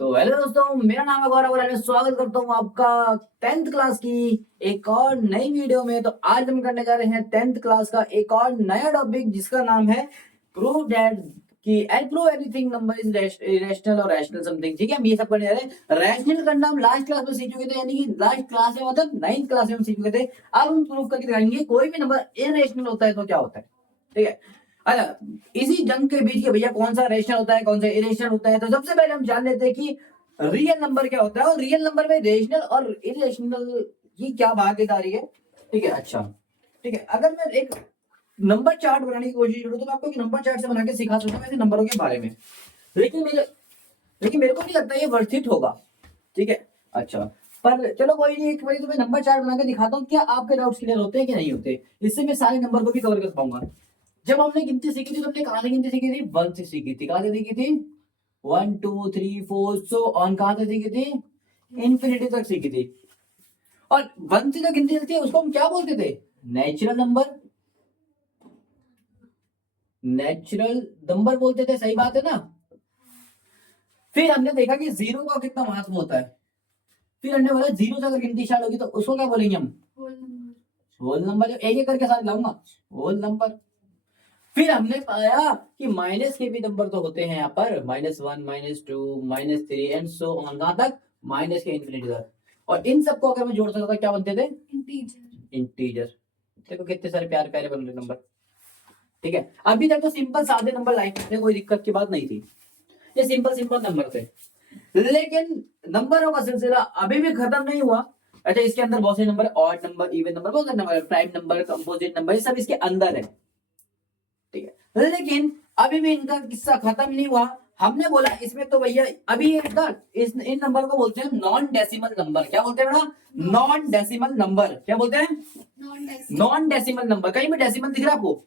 तो हेलो दोस्तों, मेरा नाम है गौरव और मैं स्वागत करता हूँ आपका 10th क्लास की एक और नई वीडियो में। तो आज हम करने जा रहे हैं 10th क्लास का एक और नया टॉपिक जिसका नाम है प्रूव दैट कि and prove everything number is irrational और रैशनल समथिंग। ठीक है, हम ये सब करने जा रहे हैं। रैशनल करना हम लास्ट क्लास में सीख चुके थे, यानी कि लास्ट क्लास में मतलब 9th क्लास में हम सीख चुके थे। अब हम प्रूव करके दिखाएंगे कोई भी नंबर इरेशनल होता है तो क्या होता है। ठीक है, अच्छा, इसी जंग के बीच के भैया कौन सा रेशनल होता है कौन सा इरेशनल होता है। तो सबसे पहले हम जान लेते हैं कि रियल नंबर क्या होता है और रियल नंबर में रेशनल और इरेशनल की क्या भागीदारी है। ठीक है, अच्छा, ठीक है, अगर मैं एक नंबर चार्ट बनाने की कोशिश करूं तो मैं आपको एक नंबर चार्ट से बना के सिखा सकता हूं ऐसे नंबरों के बारे में। लेकिन मेरे को नहीं लगता ये वर्थ इट होगा। ठीक है, अच्छा, पर चलो कोई नहीं, एक बारी तुम्हें नंबर चार्ट बना के दिखाता हूँ, क्या आपके डाउट्स क्लियर होते हैं कि नहीं होते। इससे मैं सारे नंबर को भी कवर कर पाऊंगा। जब हमने गिनती सीखी थी तो हमने कहां से गिनती सीखी थी? वन से सीखी थी। कहां से सीखी थी? 1 2 3 4 सो ऑन। कहां से सीखी थी? इंफिनिटी तक सीखी थी। और वन से जो गिनती चलती है उसको हम क्या बोलते थे? Natural number. नेचुरल नंबर बोलते थे, सही बात है ना। फिर हमने देखा कि जीरो का कितना महत्व होता है। फिर हमने बोला जीरो से अगर गिनती स्टार्ट होगी तो उसको क्या बोलेंगे हम? Whole number. जो एक एक करके साथ लाऊंगा, होल नंबर। फिर हमने पाया कि माइनस के भी नंबर तो होते हैं यहाँ पर, -1 -2 -3 एंड सो ऑन। कहां तक? माइनस के इंफिनिटी तक। और इन सबको अगर मैं जोड़ सकता था क्या बनते थे? इंटीजर। देखो कितने सारे प्यारे प्यारे बन रहे नंबर। ठीक है, अभी तक तो सिंपल सादे नंबर लाइफ में कोई दिक्कत की बात नहीं थी, ये सिंपल सिंपल नंबर थे। लेकिन नंबरों का सिलसिला अभी भी खत्म नहीं हुआ। अच्छा, इसके अंदर बहुत से number, odd number, even number, बहुत सारे number, prime number, composite number, ये सब इसके अंदर है। ठीक है, लेकिन अभी भी इनका किस्सा खत्म नहीं हुआ। हमने बोला इसमें तो भैया अभी इन नंबर को बोलते हैं नॉन डेसिमल नंबर। क्या बोलते हैं बेटा? Non decimal number. क्या बोलते हैं? Non decimal number. कहीं भी डेसिमल दिख रहा है आपको?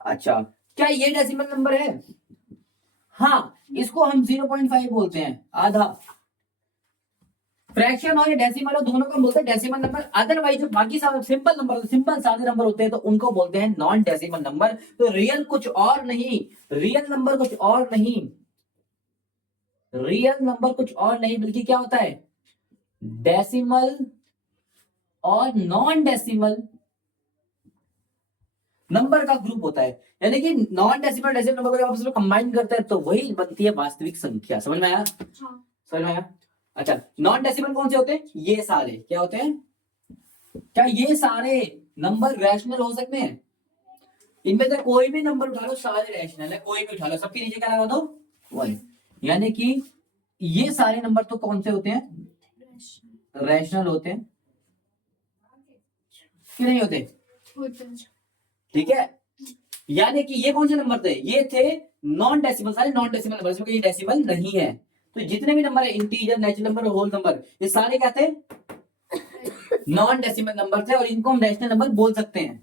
अच्छा, क्या ये डेसिमल नंबर है? हाँ, इसको हम 0.5 बोलते हैं, आधा। फ्रैक्शन और डेसिमल और दोनों को बोलते हैं डेसिमल नंबर। अदरवाइज जो बाकी सब सिंपल नंबर, सिंपल सादे नंबर होते हैं तो उनको बोलते हैं नॉन डेसिमल नंबर। तो रियल कुछ और नहीं, रियल नंबर कुछ और नहीं, रियल नंबर कुछ और नहीं बल्कि क्या होता है? डेसिमल और नॉन डेसिमल नंबर का ग्रुप होता है। यानी कि नॉन डेसिमल डेसिमल नंबर को जब आपस में कंबाइन करते हैं तो वही बनती है वास्तविक संख्या। समझ में आया? हाँ। समझ में आया? अच्छा, नॉन डेसिमल कौन से होते हैं? ये सारे क्या होते हैं? क्या ये सारे नंबर रैशनल हो सकते हैं? इनमें से कोई भी नंबर उठा लो, सारे रैशनल है। कोई भी उठा लो, सबके नीचे क्या लगा दो? 1। यानी कि ये सारे नंबर तो कौन से होते हैं? रैशनल होते हैं कि नहीं होते? ठीक है, यानी कि ये कौन से नंबर थे? ये थे नॉन डेसिमल, सारे नॉन डेसिमल नंबर, इसमें कोई डेसिमल नहीं है। तो जितने भी नंबर है, इंटीजर, नेचुरल नंबर और होल नंबर, ये सारे क्या थे? नॉन डेसिमल नंबर थे और इनको हम रैशनल नंबर बोल सकते हैं,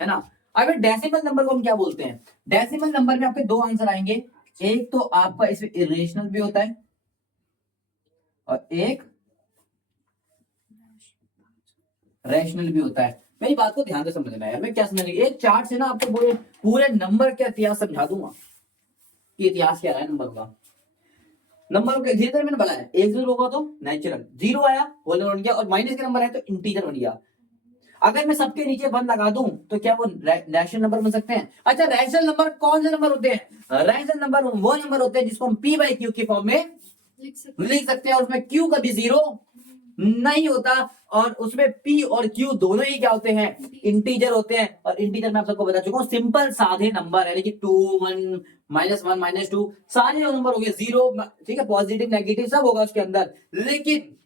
है ना। अब डेसिमल नंबर को हम क्या बोलते हैं? डेसिमल नंबर में आपके दो आंसर आएंगे। एक तो आपका इसमें इरेशनल भी होता है और एक रैशनल भी होता है। मेरी बात को ध्यान से समझना है, मैं क्या समझने, एक चार्ट से ना आपको पूरे पूरे नंबर का इतिहास समझा दूंगा कि इतिहास क्या रहा है नंबर का। नंबर के धीरे धीरे मैंने बनाया, एक जीरो होगा तो नेचुरल, जीरो आया होल नंबर बन गया, और माइनस के नंबर है तो इंटीजर बन गया। अगर मैं सबके नीचे 1 लगा दूं तो क्या वो रैशनल नंबर बन सकते हैं? अच्छा, रैशनल नंबर कौन से नंबर होते हैं? रैशनल नंबर वो नंबर होते हैं जिसको हम पी बाई क्यू की फॉर्म में लिख सकते हैं, और उसमें क्यू कभी जीरो नहीं होता, और उसमें पी और क्यू दोनों ही क्या होते हैं? इंटीजर होते हैं। और इंटीजर मैं आप सबको बता चुका हूं सिंपल साधे नंबर है, लेकिन 2 1 -1 -2 सारे जो नंबर हो गए, जीरो, ठीक है, पॉजिटिव नेगेटिव सब होगा उसके अंदर, लेकिन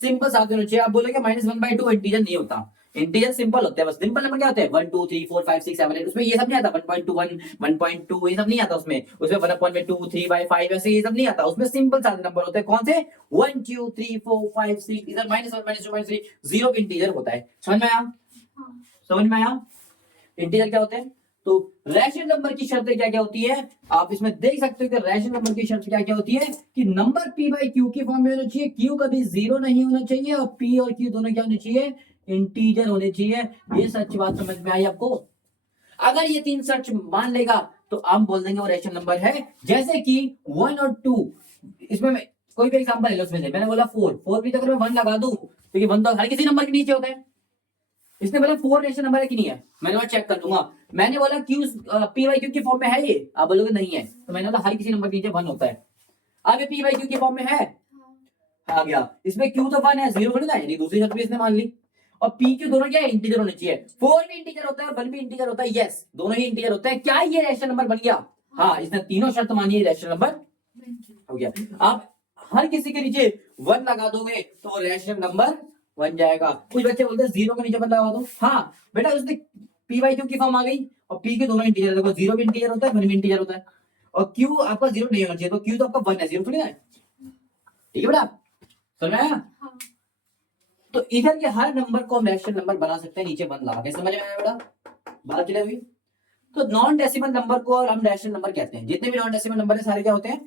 सिंपल साधे होने चाहिए। आप बोलोगे -1/2 इंटीजर नहीं होता, इंटीजर सिंपल होते हैं। बस सिंपल नंबर क्या होते हैं? 1 2 3 4 5 6 7 8, उसमें ये सब नहीं आता। 1.21 1.2 ये सब नहीं आता उसमें 1/2 3/5 ऐसे ये सब नहीं आता उसमें। सिंपल सारे नंबर होते हैं। कौन से? 1 2 3 4 5 6, इधर -1 -2 -3, जीरो इंटीजर होता है। समझ में आया? समझ में आया? इंटीजर क्या होते हैं? तो रैशनल नंबर की शर्तें क्या क्या होती है आप इसमें देख सकते हो कि रैशनल नंबर की शर्त क्या क्या होती है कि नंबर p बाई क्यू की फॉर्म में होना चाहिए, क्यू कभी जीरो नहीं होना चाहिए, और p और q दोनों क्या होने चाहिए? इंटीजर होने चाहिए। ये सच बात समझ में आई आपको? अगर ये तीन सच मान लेगा तो हम बोल देंगे वो रैशनल नंबर है। जैसे कि 1 और 2, इसमें कोई भी एग्जांपल ले लो उसमें से, मैंने बोला 4 भी तो अगर मैं 1 लगा दूं तो ये 1 तो हर किसी नंबर के नीचे होता है। इसने बोला 4 रेशनल नंबर है कि नहीं है, मैंने बोला चेक कर लूंगा। मैंने बोला क्यू पी वाई क्यू की फॉर्म में है ये, आप बोलोगे नहीं है, तो मैंने बोला हर किसी नंबर के नीचे 1 होता है। आगे पी वाई क्यू की फॉर्म में है, आ गया। इसमें क्यू तो 1 है, 0 थोड़ी ना है, दूसरी शर्त भी इसने मान ली। और पी क्यू दोनों क्या है, इंटीजर होने चाहिए। 4 भी इंटीजर होता है और 1 भी इंटीजर होता है, यस दोनों ही इंटीजर होते हैं। क्या ये रैशनल नंबर बन गया? हाँ, इसने तीनों शर्त मानी है, रैशनल नंबर हो गया। आप हर किसी के नीचे 1 लगा दोगे तो रैशनल नंबर बन जाएगा। कुछ बच्चे बोलते हैं 0 के नीचे 1 लगा दो, हाँ बेटा उसने पी वाई क्यू की फॉर्म आ गई, और पी के दोनों इंटीजर, देखो 0 भी इंटीजर होता है 1 भी इंटीजर होता है, और क्यू आपका 0 नहीं होना चाहिए, तो क्यू तो आपका 1 है, 0 थोड़ी ना है। ठीक है बेटा, समझ में आया? हाँ। तो इधर के हर नंबर को हम रैशनल नंबर बना सकते हैं नीचे 1 लगा के, समझ में आया बेटा? बात क्लियर हुई? तो नॉन डेसिमल नंबर को और हम रैशनल नंबर कहते हैं। जितने भी नॉन डेसिमल नंबर है सारे क्या होते हैं,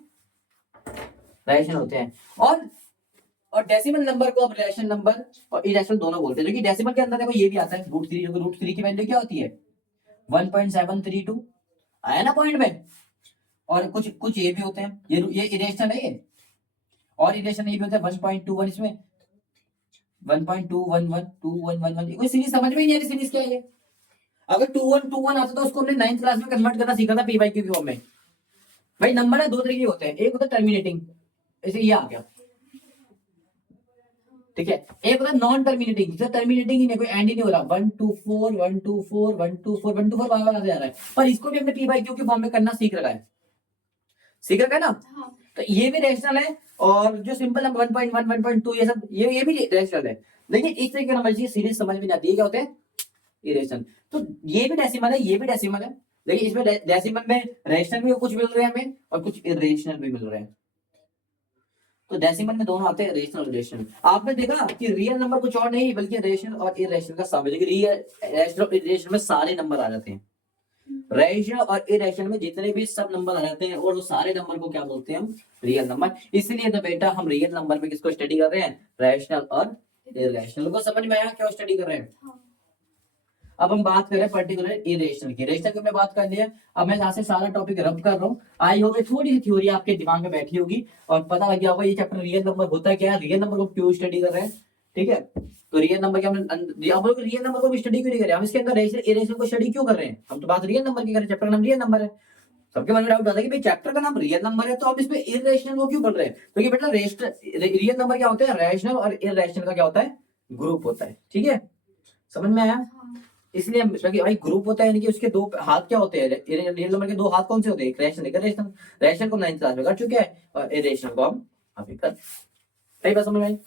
रैशनल होते हैं। और डेसिमल नंबर को हम रैशनल नंबर और इरेशनल दोनों बोलते हैं। जो कि डेसिमल के अंदर देखो ये भी आता है √3, जो कि √3 की वैल्यू क्या होती है 1.732, आया ना पॉइंट में। और कुछ कुछ ये भी होते हैं, ये इरेशनल है ये, और इरेशनल ये भी होता है 1.21, इसमें 1.211 कोई सीरीज समझ में ही नहीं आ रही, सीरीज क्या है ये? अगर 2121 आता तो उसको हमने 9th क्लास में कन्वर्ट करना सीखा था पी बाई क्यू की फॉर्म में। भाई नंबर है दो तरीके के होते हैं, एक होता है टर्मिनेटिंग, ऐसे ये आ गया, ठीक है। एक होता है नॉन टर्मिनेटिंग, जिसका टर्मिनेटिंग ही नहीं, कोई एंड ही नहीं हो रहा, 124 124 124 124 बार आ जा रहा है, पर इसको भी हमने पी बाई क्यू की फॉर्म में करना सीख रखा है, सीख रखा है ना। हाँ। तो ये भी रैशनल है, और जो सिंपल नंबर 1.1 1.2 ये सब ये भी रैशनल है। लेकिन इस तरीके का नंबर सीरीज समझ में नहीं आती है, क्या होते हैं इरेशनल। तो ये भी डेसिमल है, ये भी डेसिमल है, लेकिन इसमें डेसिमल में रैशनल भी कुछ मिल रहे हैं हमें और कुछ इरेशनल भी मिल रहे हैं। तो डेसिमल में दोनों आते हैं, रेशनल और इरेशनल। आपने देखा कि रियल नंबर कुछ और नहीं बल्कि रेशनल और इरेशनल का सम है, लेकिन रियल रेशनल और इरेशनल में सारे नंबर आ जाते हैं। रेशनल और इरेशनल में जितने भी सब नंबर आ जाते हैं और वो सारे नंबर को क्या बोलते हैं हम, रियल नंबर। इसलिए तो बेटा हम रियल नंबर में किसको स्टडी कर रहे हैं, रैशनल और इरेशनल को। समझ में आया क्यों स्टडी कर रहे हैं? अब हम बात करें पर्टिकुलर इरेशनल की। रेशनल की हमने बात कर लिया, अब मैं यहाँ से सारा टॉपिक रब कर रहा हूँ। आई होप थोड़ी सी थ्योरी आपके दिमाग में बैठी होगी और पता लग गया होगा ये चैप्टर रियल नंबर होता है क्या, रियल नंबर को क्यों स्टडी कर रहे हैं। ठीक है, तो रियल नंबर के हमने आप लोग रियल नंबर को भी स्टडी क्यों नहीं कर रहे, हम इसके अंदर रेशनल इरेशनल को स्टडी क्यों कर रहे हैं? हम तो बात रियल नंबर की कर रहे हैं, चैप्टर का नाम रियल नंबर है। सबके मन में डाउट आता है कि भाई चैप्टर का नाम रियल नंबर है तो हम इसमें इरेशनल को क्यों कर रहे हैं? क्योंकि बेटा रियल नंबर क्या होता है, रैशनल और इरेशनल का क्या होता है, ग्रुप होता है। ठीक है, समझ में आया? इसलिए हम भाई ग्रुप होता है, यानी कि उसके दो हाथ क्या होते हैं, रियल नंबर के दो हाथ कौन से होते हैं, एक रैशनल एक इरेशनल। रैशनल को 9th क्लास में कर चुके हैं और इरेशनल को हम अभी कर, सही बात समझ में आई?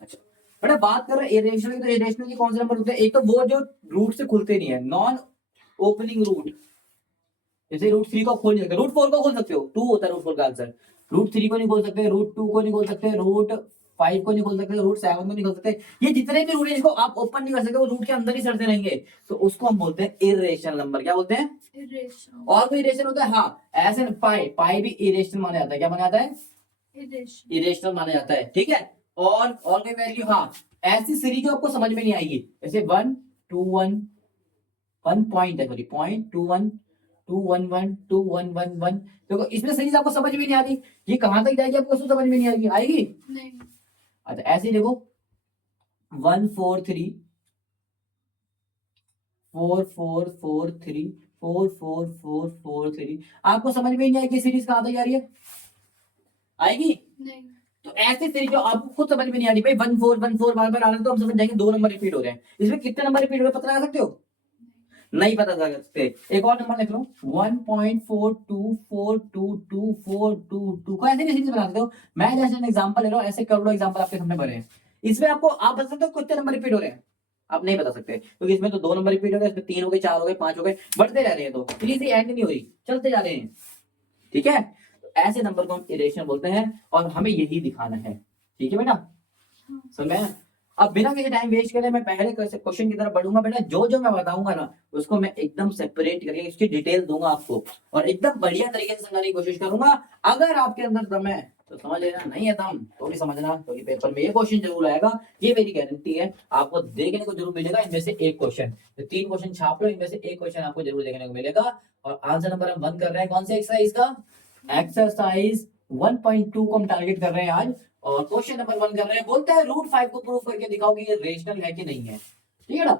अच्छा बेटा बात कर रहे हैं इरेशनल की, तो इरेशनल के कौन से नंबर होते हैं? एक तो वो जो रूट से खुलते नहीं है, नॉन ओपनिंग रूट, जैसे √3 को खोल नहीं सकते, √4 को खोल सकते हो, 2 होता है √4 का आंसर। √3 को नहीं खोल सकते, √2 को नहीं खोल सकते, √5 को नहीं खोल सकते, √7 को नहीं खोल सकते। ये जितने भी रूट है जिसको आप ओपन नहीं कर सकते, वो रूट के अंदर ही सड़ते रहेंगे, तो उसको हम बोलते हैं इरेशनल नंबर। क्या बोलते हैं? इरेशनल। और कोई इरेशनल होता है, हाँ ऐसे पाई भी इरेशनल माना जाता है। क्या माना जाता है? इरेशनल माना जाता है। ठीक है, और कोई वैल्यू, हाँ ऐसी सीरीज जो आपको समझ में नहीं आएगी, जैसे 1 2 1 1 पॉइंट है, सॉरी 0.21 2 1 1 2 1 1 1, देखो इसमें सीरीज आपको समझ में नहीं आ रही, ये कहां तक जाएगी आपको समझ में नहीं आएगी, आएगी नहीं। अच्छा ऐसे ही देखो 1 4 3 4 4 4 3 4 4 4 4 3, आपको समझ में नहीं आएगी सीरीज कहां तक जा रही है, आएगी नहीं। तो ऐसे सीरीज जो आपको खुद समझ में नहीं आ रही, भाई 1 4 1 4 बार बार आ रहा है, तो हम समझ जाएंगे 2 नंबर रिपीट हो रहे हैं। इसमें कितने नंबर रिपीट हो रहे हैं पता लगा सकते हो? नहीं पता लगा सकते। एक और नंबर लिख लो 1.424224222 को ऐसे भी सीरीज बना सकते हो। मैं जैसे एग्जांपल ले रहा हूं, ऐसे करोड़ों एग्जांपल आपके सामने भरे हैं। इसमें आपको आप बता सकते हो कितने नंबर रिपीट हो रहे हैं? आप नहीं बता सकते, क्योंकि इसमें तो 2 नंबर रिपीट हो रहे हैं, इसमें 3 हो गए 4 हो गए 5 हो गए, बढ़ते जा रहे हैं, तो सीरीज एंड नहीं हो रही, चलते जा रहे हैं। ठीक है, तो ऐसे नंबर को हम इरेशनल बोलते हैं और हमें यही दिखाना है। ठीक है बेटा, समझ में? अब बिना किसी टाइम वेस्ट करे मैं पहले क्वेश्चन की तरफ बढ़ूंगा। बेटा जो जो मैं बताऊंगा ना उसको मैं एकदम सेपरेट करके इसकी डिटेल दूंगा आपको, और एकदम बढ़िया तरीके से समझाने की कोशिश करूंगा। अगर आपके अंदर दम है तो समझ लेना, नहीं है दम तो भी समझना, क्योंकि पेपर में ये क्वेश्चन जरूर आएगा, ये मेरी गारंटी है। आपको देखने को जरूर मिलेगा इनमें से एक क्वेश्चन, तो 3 क्वेश्चन छाप लो, इनमें से एक क्वेश्चन आपको जरूर देखने को मिलेगा। और आंसर नंबर हम 1 कर रहे हैं, कौन से एक्सरसाइज का? एक्सरसाइज 1.2 को हम टारगेट कर रहे हैं आज, और क्वेश्चन नंबर 1 कर रहे हैं, बोलता है रूट 5 को प्रूव करके दिखाओ कि ये रेशनल है कि नहीं है। ठीक है ना।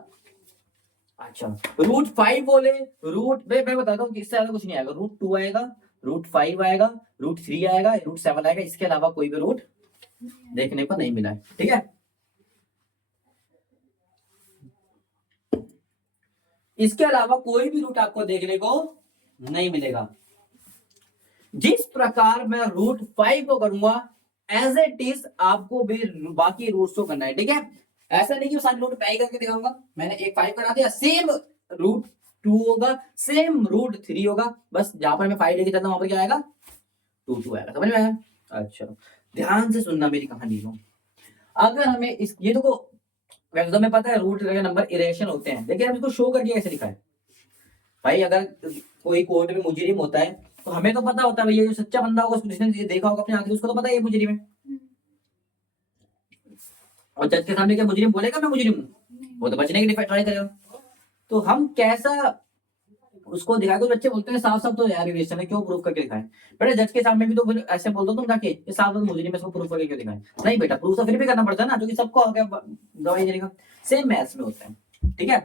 अच्छा, रूट 5 बोले, रूट मैं बताता हूँ कि इससे ज्यादा कुछ नहीं आएगा। रूट 2 आएगा, रूट 5 आएगा, रूट 3 आएगा, रूट 7 आएगा, इसके अलावा कोई भी रूट देखने को नहीं मिला है। ठीक है, इसके अलावा कोई भी रूट आपको देखने को नहीं मिलेगा। जिस प्रकार मैं रूट 5 को करूंगा एज इट इज आपको भी बाकी रूट्स को करना है। ठीक है, ऐसा नहीं कि सारे रूट पे करके दिखाऊंगा। मैंने एक 5 करा दिया, सेम रूट 2 होगा, सेम रूट 3 होगा, बस जहां पर मैं 5 लेके चलता हूं वहां पर क्या आएगा, 2 आएगा। समझ में आया? अच्छा, ध्यान से सुनना मेरी कहानी को। अगर हमें इस ये देखो, वैसे तो हमें पता है रूट के नंबर इरेशन होते हैं, लेकिन हम इसको शो करके कैसे लिखा है भाई? अगर कोई कोर्ट में मुजरिम होता है तो हमें तो पता होता है भैया, जो सच्चा बंदा होगा, जिसने ये देखा होगा अपनी आंखों से, उसको तो पता है ये मुजरिम है। और जज के सामने क्या मुजरिम बोलेगा मैं मुजरिम हूँ? वो तो बचने की ट्राई करेगा। तो हम कैसा उसको दिखाए? कुछ बच्चे बोलते हैं साफ साफ तो यार इरेशन है, क्यों प्रूफ करके दिखाएं? बेटा जज के सामने भी तो फिर ऐसे बोल दो तुम जाके, ये साफ साफ मुजरिम है, इसको प्रूफ करके क्यों दिखाएं? नहीं बेटा, प्रूफ तो फिर भी करना पड़ता है ना, क्योंकि सबको आगे गवाही देने का। सेम मैथ्स में होता है। ठीक है,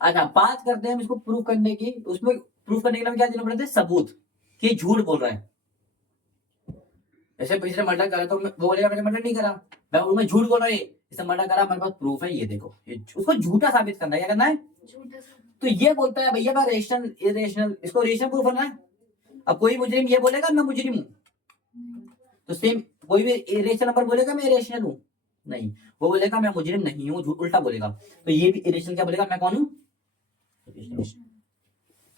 अच्छा बात करते हैं हम इसको प्रूफ करने की। उसमें प्रूफ करने के लिए क्या देना पड़ता है? सबूत कि झूठ बोल रहा है। जैसे किसी ने मर्डर करा तो वो बोलेगा मैंने मर्डर नहीं करा, मैं झूठ बोल रहा है, इसने मर्डर करा, हमारे पास प्रूफ है, ये देखो। ये उसको झूठा साबित करना है। क्या करना है? तो ये बोलता है भैया मैं रेशनल इरेशनल, इसको रेशनल प्रूफ करना है। अब कोई मुजरिम ये बोलेगा मैं मुजरिम हूँ, तो सेम कोई भी इरेशनल नंबर बोलेगा मैं इरेशनल हूँ? नहीं, वो बोलेगा मैं मुजरिम नहीं हूँ, झूठ उल्टा बोलेगा। तो ये भी इरेशनल क्या बोलेगा, मैं कौन हूँ?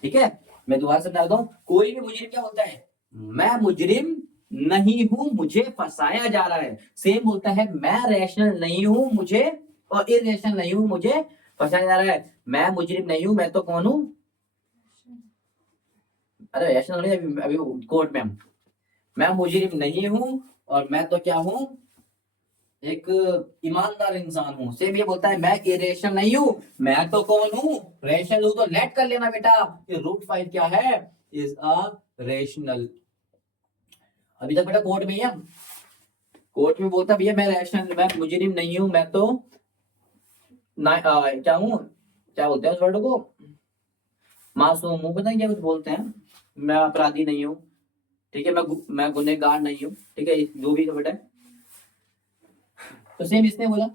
ठीक है, मैं दोबारा समझाता हूँ। कोई भी मुजरिम क्या बोलता है? मैं मुजरिम नहीं हूं, मुझे फंसाया जा रहा है। सेम बोलता है मैं रैशनल नहीं हूं, मुझे और इरेशनल नहीं हूं, मुझे फंसाया जा रहा है। मैं मुजरिम नहीं हूं, मैं तो कौन हूं? अरे रैशनल नहीं, अभी कोर्ट में हम, मैं मुजरिम नहीं हूं और मैं तो क्या हूं? एक ईमानदार इंसान हूं। सेम ये बोलता है मैं इरेशनल नहीं हूं, मैं तो कौन हूं? रेशनल हूं। तो लेट कर लेना बेटा कि रूट 5 क्या है? Is a rational. अभी तक बेटा कोर्ट में ही है, कोर्ट में बोलता भैया मैं रैशनल, मैं मुजरिम नहीं हूं, मैं तो क्या हूं, क्या बोलते हैं उस वर्ड को, मासूम हूं, पता है क्या कुछ बोलते हैं, मैं अपराधी नहीं हूं। ठीक है, मैं गुनहगार नहीं हूं। ठीक है, जो भी बेटा। तो सेम इसने बोला।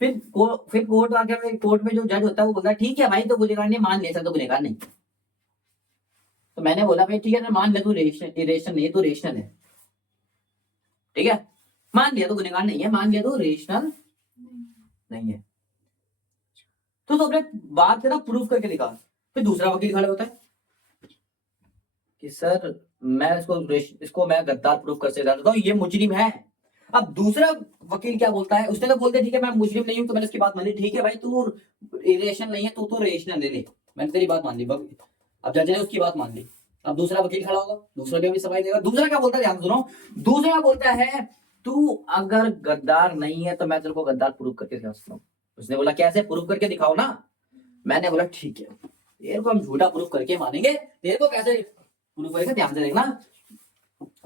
फिर कोर्ट आके, कोर्ट में जो जज होता है वो बोलता है ठीक है भाई, तो गुनहगार नहीं, मान ले, चल तो गुनहगार नहीं। तो मैंने बोला भाई ठीक है ना, मान ले तू रेशनल नहीं है, तो रेशनल है। ठीक है, मान लिया तो गुनहगार नहीं है, मान लिया तो रेशनल नहीं है। तो अपने बात का प्रूफ करके दिखा। फिर दूसरा वकील खड़ा होता है कि सर मैं इसको मैं गद्दार प्रूफ कर सकता हूँ, ये मुजरिम है। अब दूसरा वकील क्या बोलता है? उसने तो बोलते ठीक है मैं मुजरिम नहीं हूं, तो मैंने इसकी बात मान ली। ठीक है भाई, तू इरेशनल नहीं है, तू तो रेशनल ले, मैंने तेरी बात मान ली। अब जज ने उसकी बात मान ली। अब दूसरा वकील खड़ा होगा, दूसरा भी अभी सवाल देगा। दूसरा क्या बोलता है, ध्यान सुनो। दूसरा बोलता है तू अगर गद्दार नहीं है तो मैं तेरे को गद्दार प्रूफ करके दिखा सकता हूँ। उसने बोला कैसे? प्रूफ करके दिखाओ ना। मैंने बोला ठीक है, तेरे को हम झूठा प्रूफ करके मानेंगे, तेरे को कैसे प्रूफ करेगा, ध्यान से देखना।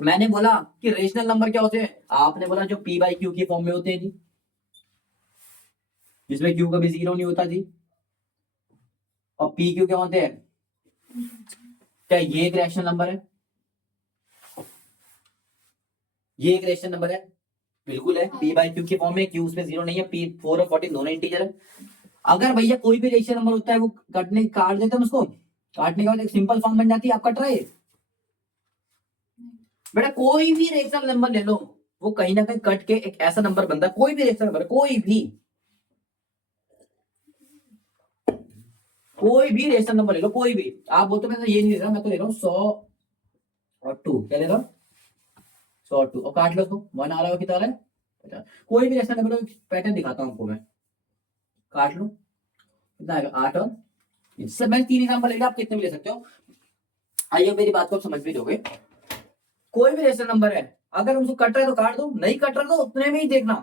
मैंने बोला कि रेशनल नंबर क्या होते हैं? आपने बोला जो पी बाई क्यू की फॉर्म में होते हैं जी, जिसमें क्यू कभी जीरो नहीं होता जी। और पी क्यू क्या होते हैं? क्या ये एक रेशनल नंबर है? ये एक रेशनल नंबर है? बिल्कुल है, पी बाई क्यू की फॉर्म में, क्यू उसमें जीरो नहीं है, पी 4 और 14 दोनों इंटीजर है। अगर भैया कोई भी रेशनल नंबर होता है वो काट देते हैं उसको, काटने के बाद एक सिंपल फॉर्म बन जाती है। आप कट रहे बेटा, कोई भी रेशनल नंबर ले लो, वो कहीं ना कहीं कट के एक ऐसा नंबर बनता है। कोई भी रेशनल नंबर, कोई भी रेशनल नंबर ले लो, कोई भी। आप बोलते मैं तो ये नहीं ले रहा, मैं तो ले रहा हूँ 100 और 2, क्या ले रहा हूँ? 100 और 2, और काट लो तो 1 आ रहा है, कितना आ रहा है? 50। कोई भी रेशनल नंबर पैटर्न दिखाता हूँ आपको मैं, काट लो कितना आएगा? 8 और इससे मैं 3 एग्जाम्पल ले लिया, आप कितने भी ले सकते हो। आइए मेरी बात को आप समझ भी दोगे। कोई भी रेशनल नंबर है, अगर हमको कट रहा है तो काट दो, नहीं कट रहा तो उतने में ही देखना।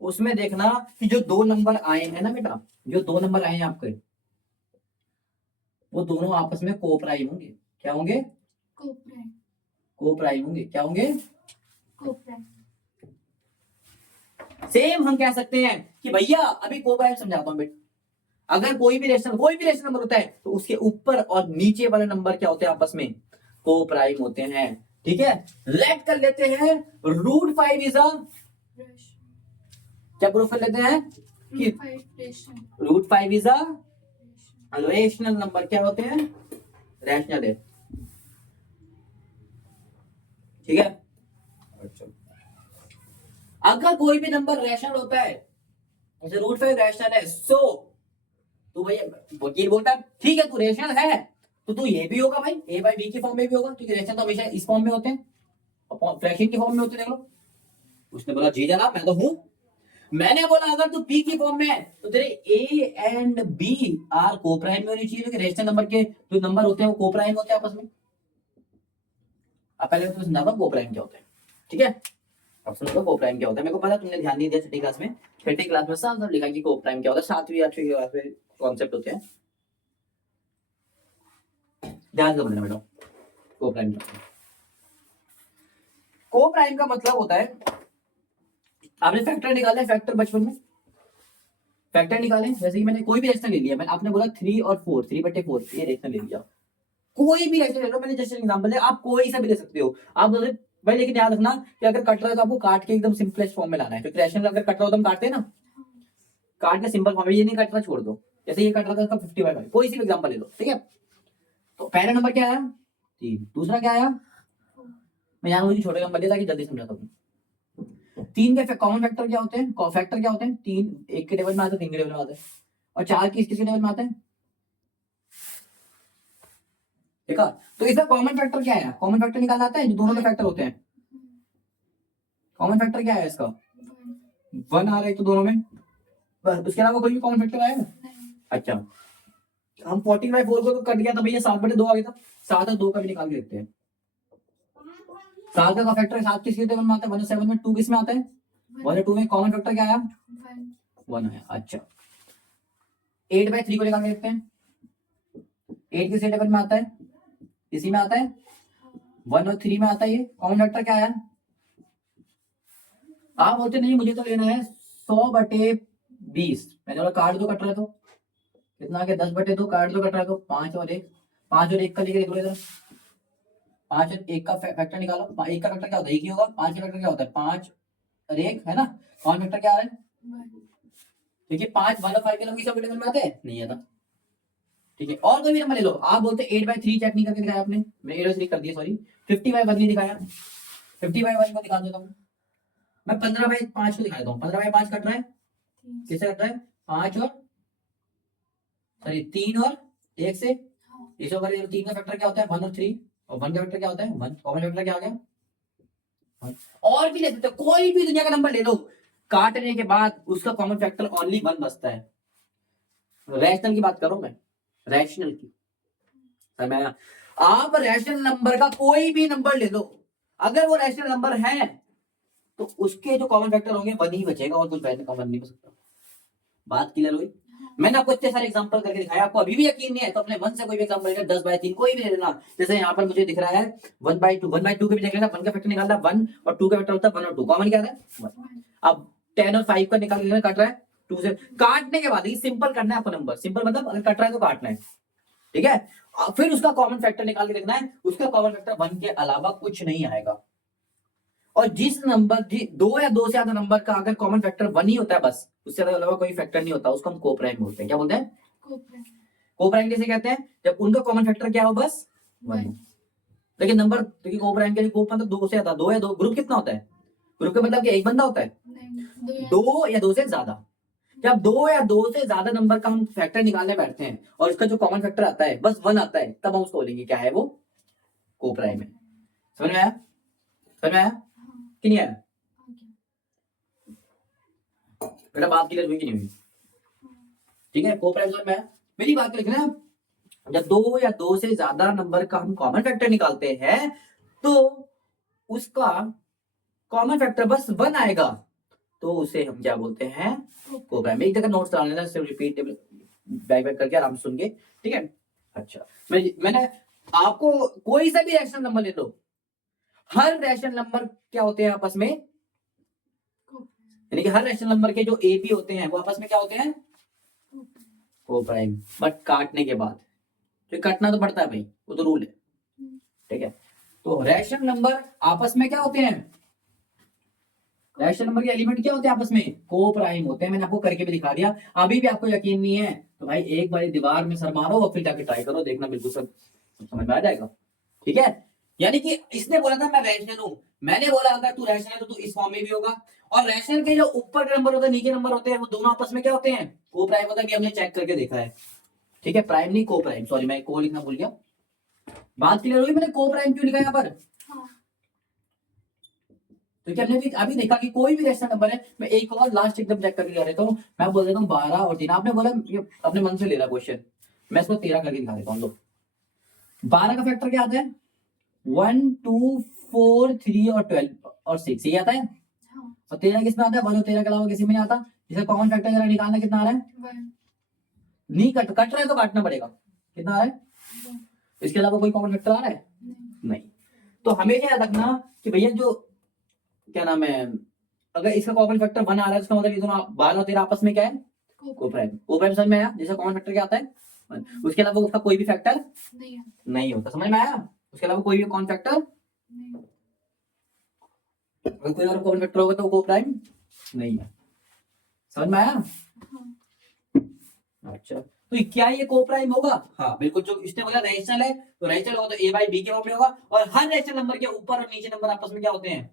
उसमें देखना कि जो 2 नंबर आए हैं ना बेटा, जो 2 नंबर आए हैं आपके, वो दोनों आपस में को प्राइम होंगे। क्या होंगे? को प्राइम होंगे। क्या होंगे? को प्राइम। सेम हम कह सकते हैं कि भैया अभी को प्राइम समझाता हूं बेटा, अगर कोई भी रेशनल नंबर होता है तो उसके ऊपर और नीचे वाले नंबर क्या होते हैं आपस में, को प्राइम होते हैं। ठीक है, लेट कर लेते हैं √5 इज अ, क्या प्रूफ कर लेते हैं कि √5 इज अ रेशनल नंबर। क्या होते हैं, रैशनल है। ठीक है, अच्छा, अगर कोई भी नंबर रैशनल होता है, जैसे √5 रैशनल है, सो तो भैया वकील बोलता है ठीक है तू रैशनल है तो तू ये भी होगा भाई, a बाई बी की फॉर्म में भी होगा, क्योंकि रैशनल तो हमेशा इस फॉर्म में होते हैं, फ्रैक्शन की फॉर्म में होते हैं। देख लो, उसने बोला जी जनाब मैं तो हूं। मैंने बोला अगर तू p की फॉर्म में है तो तेरे a एंड b आर को प्राइम में होनी चाहिए, क्योंकि रैशनल नंबर के जो नंबर होते हैं वो को प्राइम होते हैं आपस में। अब पहले तो समझा को प्राइम क्या होता है। ठीक है, अब समझो को प्राइम क्या होता है। मेरे को पता तुमने ध्यान नहीं दिया छठी क्लास में, छठी क्लास में साफ साफ लिखा कि को प्राइम क्या होता है, सातवीं आठवीं क्लास में कॉन्सेप्ट होते हैं, ध्यान से समझना बेटा। को प्राइम क्या होता है, को प्राइम का मतलब होता है, आपने फैक्टर निकाला है, फैक्टर बचपन में फैक्टर निकाले, जैसे कि मैंने कोई भी रेशनल ले लिया, मैंने आपने बोला 3 और 4, 3/4 ये रेशनल ले लिया, कोई भी रेशनल ले लो, मैंने जैसे एग्जांपल है, आप कोई सा भी ले सकते हो आप बोले भाई, लेकिन याद रखना कि अगर कट रहा है तो आपको काट के एकदम सिंपलेस्ट फॉर्म में लाना है, क्योंकि रेशनल अगर कट रहा हो तो हम काटते हैं ना, काट के सिंपल फॉर्म में, ये नहीं कट रहा छोड़ दो, जैसे ये कट रहा था इसका 50/5, कोई सी भी एग्जांपल ले लो। ठीक है, तो पहला नंबर क्या आया 3, दूसरा क्या आया, मैं यहाँ मुझे छोटे नंबर लिया ताकि जल्दी समझा सकूं। 3 के कॉमन फैक्टर क्या होते हैं, फैक्टर क्या होते हैं, 3 1 के टेबल में आते हैं, 3 के टेबल में आते हैं, और 4 किसके टेबल में आते हैं, देखा। तो इसका कॉमन फैक्टर क्या है, कॉमन फैक्टर निकालना आता है, जो दोनों के फैक्टर होते हैं, कॉमन फैक्टर क्या है इसका, 1 आ रहा है तो दोनों में, बस उसके अलावा कोई भी कॉमन फैक्टर आएगा। अच्छा, हम 14/4 को तो कट गया था भैया, 7/2 आ गया था, 7 और 2 का भी निकाल के देखते हैं। 7 का फैक्टर 7 किसके टेबल में आता है, 1 और 7 में, 2 किस में आता है, 1 और 2 में, कॉमन फैक्टर क्या आया 1 आया। अच्छा, 8/3 को निकाल के देखते हैं, 8 किस टेबल में आता है, इसी में आता है, 1 और 3 में आता है, ये कॉमन फैक्टर क्या आया। आप बोलते नहीं मुझे तो लेना है 100/20, मैंने बोला काट दो, कट रहा है तो कितना आ गया, 10/2, काट दो, कट रहा है तो 5 और 1, 5 और 1 का लेके देखो इधर, 5 और 1 का फैक्टर निकालो, 1 का फैक्टर क्या होता है, 1 ही होगा, 5 का फैक्टर क्या होता है 5 और 1 है ना, कॉमन फैक्टर क्या आ रहा है, देखिए 5 1 और 5 के लोग किसी टेबल में आते हैं, नहीं आता। ठीक है, और कोई भी नंबर ले लो, आप बोलते 8/3 चेक नहीं करके दिखाया आपने, मैं 8/3 कर दिया सॉरी, 50/1 नहीं दिखाया, 50/1 को निकाल देता हूँ मैं, 15/5 को दिखा देता हूँ, 15/5 कट रहा है, किससे कट रहा है, 5 और सॉरी 3 और 1 से, इसे अगर 3 का फैक्टर क्या होता है 1 और 3, और 1 का फैक्टर क्या होता है 1, कॉमन फैक्टर क्या आ गया 1। और भी ले सकते हो, कोई भी दुनिया का नंबर ले लो, काटने के बाद उसका कॉमन फैक्टर ओनली 1 बचता है। रैशनल की बात करो मैं, रैशनल की, मैं आप रैशनल नंबर का कोई भी नंबर ले लो, अगर वो रैशनल नंबर है तो उसके जो कॉमन फैक्टर होंगे 1 ही बचेगा, और कुछ कॉमन नहीं हो सकता। बात क्लियर हुई, मैंने आपको इतने सारे एग्जांपल करके दिखाया, आपको अभी भी यकीन नहीं है तो अपने मन से कोई भी एग्जांपल लेना, 10/3 कोई भी ले लेना, जैसे यहाँ पर मुझे दिख रहा है 1/2 के भी देख लेना, 1 का फैक्टर निकालना 1 और 2 का फैक्टर होता है 1 और 2, कॉमन क्या है 1। अब 10 और 5 का निकाल लेना, कट रहा है 2 से, काटने के बाद सिंपल करना है आपको नंबर, सिंपल मतलब अगर कट रहा है तो काटना है। ठीक है, फिर उसका कॉमन फैक्टर निकाल के देखना है, उसका कॉमन फैक्टर 1 के अलावा कुछ नहीं आएगा, और जिस नंबर 2 या 2 से ज्यादा नंबर का अगर कॉमन फैक्टर 1 ही होता है बस, उससे अलावा कोई फैक्टर नहीं होता, उसको हम कोप्राइम बोलते हैं। क्या बोलते हैं, कोप्राइम किसे कहते हैं, जब उनका कॉमन फैक्टर क्या हो बस 1। लेकिन नंबर, देखिए कोप्राइम के लिए कोप मतलब 2 से ज्यादा, 2 या 2, ग्रुप कितना होता है, ग्रुप का मतलब क्या एक बंदा होता है, 2 या 2 से ज्यादा, जब 2 या 2 से ज्यादा नंबर का हम फैक्टर निकालने बैठते हैं और इसका जो कॉमन फैक्टर आता है बस 1 आता है, तब हम उसको बोलेंगे क्या है, वो कोप्राइम है। समझ में आया, समझ में आया कि नहीं आया बेटा, बात क्लियर हुई कि नहीं हुई। ठीक है, कोप्राइम समझ में आया, मेरी बात लिखना है, जब 2 या 2 से ज्यादा नंबर का हम कॉमन फैक्टर निकालते हैं तो उसका कॉमन फैक्टर बस 1 आएगा, तो उसे हम क्या बोलते हैं, कोप्राइम। एक जगह नोट्स डाल लेना, सिर्फ रिपीट बैक बैक करके आराम से सुन के। ठीक है, अच्छा, मैंने आपको कोई सा भी रैशनल नंबर ले लो, हर रैशनल नंबर क्या होते हैं आपस में यानी कि हर रैशनल नंबर के जो ए बी होते हैं वो आपस में क्या होते हैं, को प्राइम, बट काटने के बाद, तो काटना तो पड़ता है भाई, वो तो रूल है, ठीक है। तो रैशनल नंबर आपस में क्या होते हैं, रैशनल नंबर के एलिमेंट क्या होते हैं आपस में, को प्राइम होते हैं। मैंने आपको करके भी दिखा दिया, अभी भी आपको यकीन नहीं है तो भाई एक बार दीवार में सर मारो और फिर जाके ट्राई करो, देखना बिल्कुल सब समझ में आ जाएगा, ठीक है। यानी कि इसने बोला था मैं रैशनल हूं, मैंने बोला अगर तू रैशनल है तो तू इस फॉर्म में भी होगा, और रैशनल के जो ऊपर के नंबर होते हैं नीचे नंबर होते हैं वो दोनों आपस में क्या होते हैं, को प्राइम होता है, कि हमने चेक करके देखा है, ठीक है। प्राइम नहीं को प्राइम, सॉरी मैं को लिखना भूल गया, बात क्लियर हुई, मैंने को प्राइम क्यों लिखा यहाँ पर, तो क्या हमने भी अभी देखा कि कोई भी रैशनल नंबर है, मैं एक और लास्ट एकदम चेक करके दिखा देता हूँ, मैं बोल देता हूँ 12 और 3, आपने बोला ये अपने मन से ले रहा क्वेश्चन, मैं इसको 13 करके दिखा देता हूँ। लो 12 का फैक्टर क्या आता है, 1 2 4 3 और 12 और 6 ये आता है, और 13 किसमें आता है, 1 और 13 के अलावा किसी में नहीं आता, जिसका कॉमन फैक्टर जरा निकालना, कितना आ रहा है, नहीं कट रहा है तो काटना पड़ेगा, कितना आ रहा है, इसके अलावा कोई कॉमन फैक्टर आ रहा है, नहीं। तो हमेशा याद रखना कि भैया जो क्या नाम है, अगर इसका कॉमन फैक्टर 1 आ रहा है इसका मतलब ये दोनों 12 और 13 आपस में क्या है, को प्राइम, को प्राइम समझ में आया, जैसे कॉमन फैक्टर क्या आता है 1, उसके अलावा उसका कोई भी फैक्टर नहीं होता, समझ में आया, उसके अलावा कोई भी कॉमन फैक्टर, अगर कोई और कॉमन फैक्टर होगा तो को प्राइम नहीं है, समझ में आया। अच्छा तो क्या ये को प्राइम होगा, हाँ बिल्कुल, जो इसने बोला रैशनल है तो रैशनल होगा तो ए बाई बी के फॉर्म में होगा, और हर रैशनल नंबर के ऊपर और नीचे नंबर आपस में क्या होते हैं,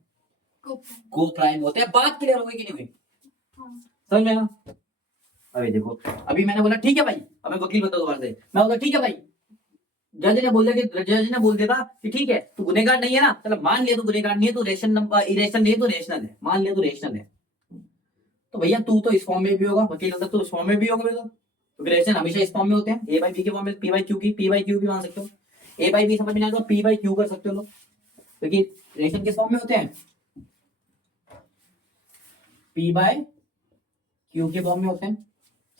को प्राइम होते हैं। बात क्लियर हो गई कि नहीं हुई, समझ में आया। अभी देखो, अभी मैंने बोला ठीक है भाई, अब मैं वकील बता दोबारा से, मैं बोला ठीक है भाई, जज ने बोल दिया कि जज ने बोल दिया था कि ठीक है तू गुनहगार नहीं है ना, चलो मान लिया तू गुनहगार नहीं है, तो रेशनल नंबर इरेशनल नहीं है तो रेशनल है, मान लिया तो रेशनल है, तो भैया तू तो इस फॉर्म में भी होगा, वकील अंदर तो इस फॉर्म में भी होगा, तो रिलेशन हमेशा इस फॉर्म में होते हैं, ए बाई बी के फॉर्म में, पी बाई क्यू की, पी बाई क्यू भी मान सकते हो, ए बाई बी समझ में आया तो पी बाई क्यू कर सकते हो लोग, क्योंकि रिलेशन किस फॉर्म में होते हैं, पी बाय क्यू के फॉर्म में होते हैं,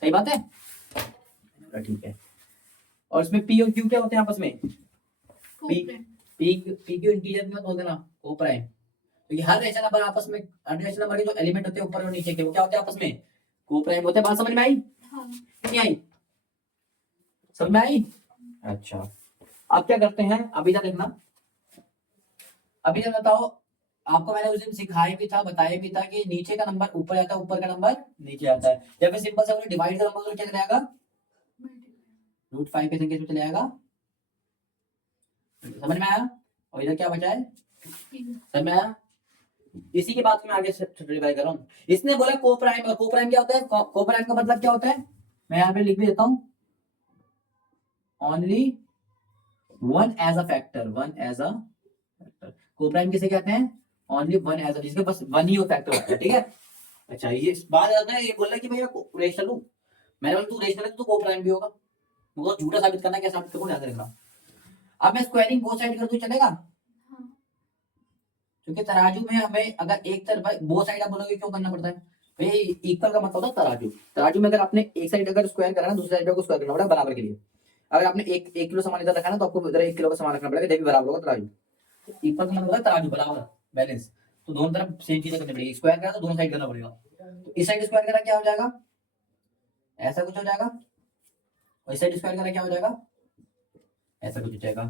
सही बात है, ठीक है। और इसमें पी और क्यू क्या होते हैं आपस में, पी पी क्यू इंटीजर में बोल देना को प्राइम, क्योंकि हर रेशनल नंबर आपस में, हर रेशनल नंबर के जो एलिमेंट होते हैं ऊपर और नीचे के वो क्या होते हैं आपस में, को प्राइम होते हैं। बात समझ में आई, नहीं आई, समझ में आई, अच्छा। अब क्या करते हैं, अभी क्या देखना, अभी जब बताओ, आपको मैंने उस दिन सिखाया भी था, बताया भी था कि नीचे का नंबर ऊपर जाता है, ऊपर का नंबर नीचे आता है, जब सिंपल से डिवाइड का नंबर तो क्या चला जाएगा, √5 के संख्या में चले जाएगा, समझ में आया, और इधर क्या बचा है, समझ में आया। इसी की बात मैं आगे से रिवाइज कर रहा हूँ, इसने बोला को प्राइम, और को प्राइम क्या होता है, को प्राइम का मतलब क्या होता है, मैं यहाँ पे लिख भी देता हूँ, only one as a factor, one as a factor, coprime किसे कहते हैं, ओनली वन एज अ, जिसके पास वन ही हो फैक्टर होता है, ठीक है। अच्छा ये बात आता है, ये बोल रहा है कि भैया रेशनल हूँ, मैंने बोला तू रेशनल है तो को प्राइम भी होगा, मुझे झूठा साबित करना, क्या साबित करूँ, याद रखना। अब मैं स्क्वायरिंग बोथ साइड कर दूं चलेगा, क्योंकि तराजू में हमें अगर एक तरफ बोथ साइड आप बोलोगे क्यों करना पड़ता है, भाई इक्वल का मतलब होता है तराजू, तराजू में अगर आपने एक साइड अगर स्क्वायर करा ना, दूसरी साइड को स्क्वायर करना पड़ेगा बराबर के लिए, अगर आपने एक किलो सामान इधर रखा ना तो आपको इधर 1 किलो का सामान रखना पड़ेगा, जब भी बराबर होगा तराजू, इक्वल का मतलब होता है तराजू बराबर बैलेंस, तो दोनों तरफ सेम चीजें करनी पड़ेगी, स्क्वायर करा तो दोनों साइड करना पड़ेगा, तो इस साइड स्क्वायर करा क्या हो जाएगा, ऐसा कुछ हो जाएगा, और इस साइड स्क्वायर करा क्या हो जाएगा, ऐसा कुछ हो जाएगा।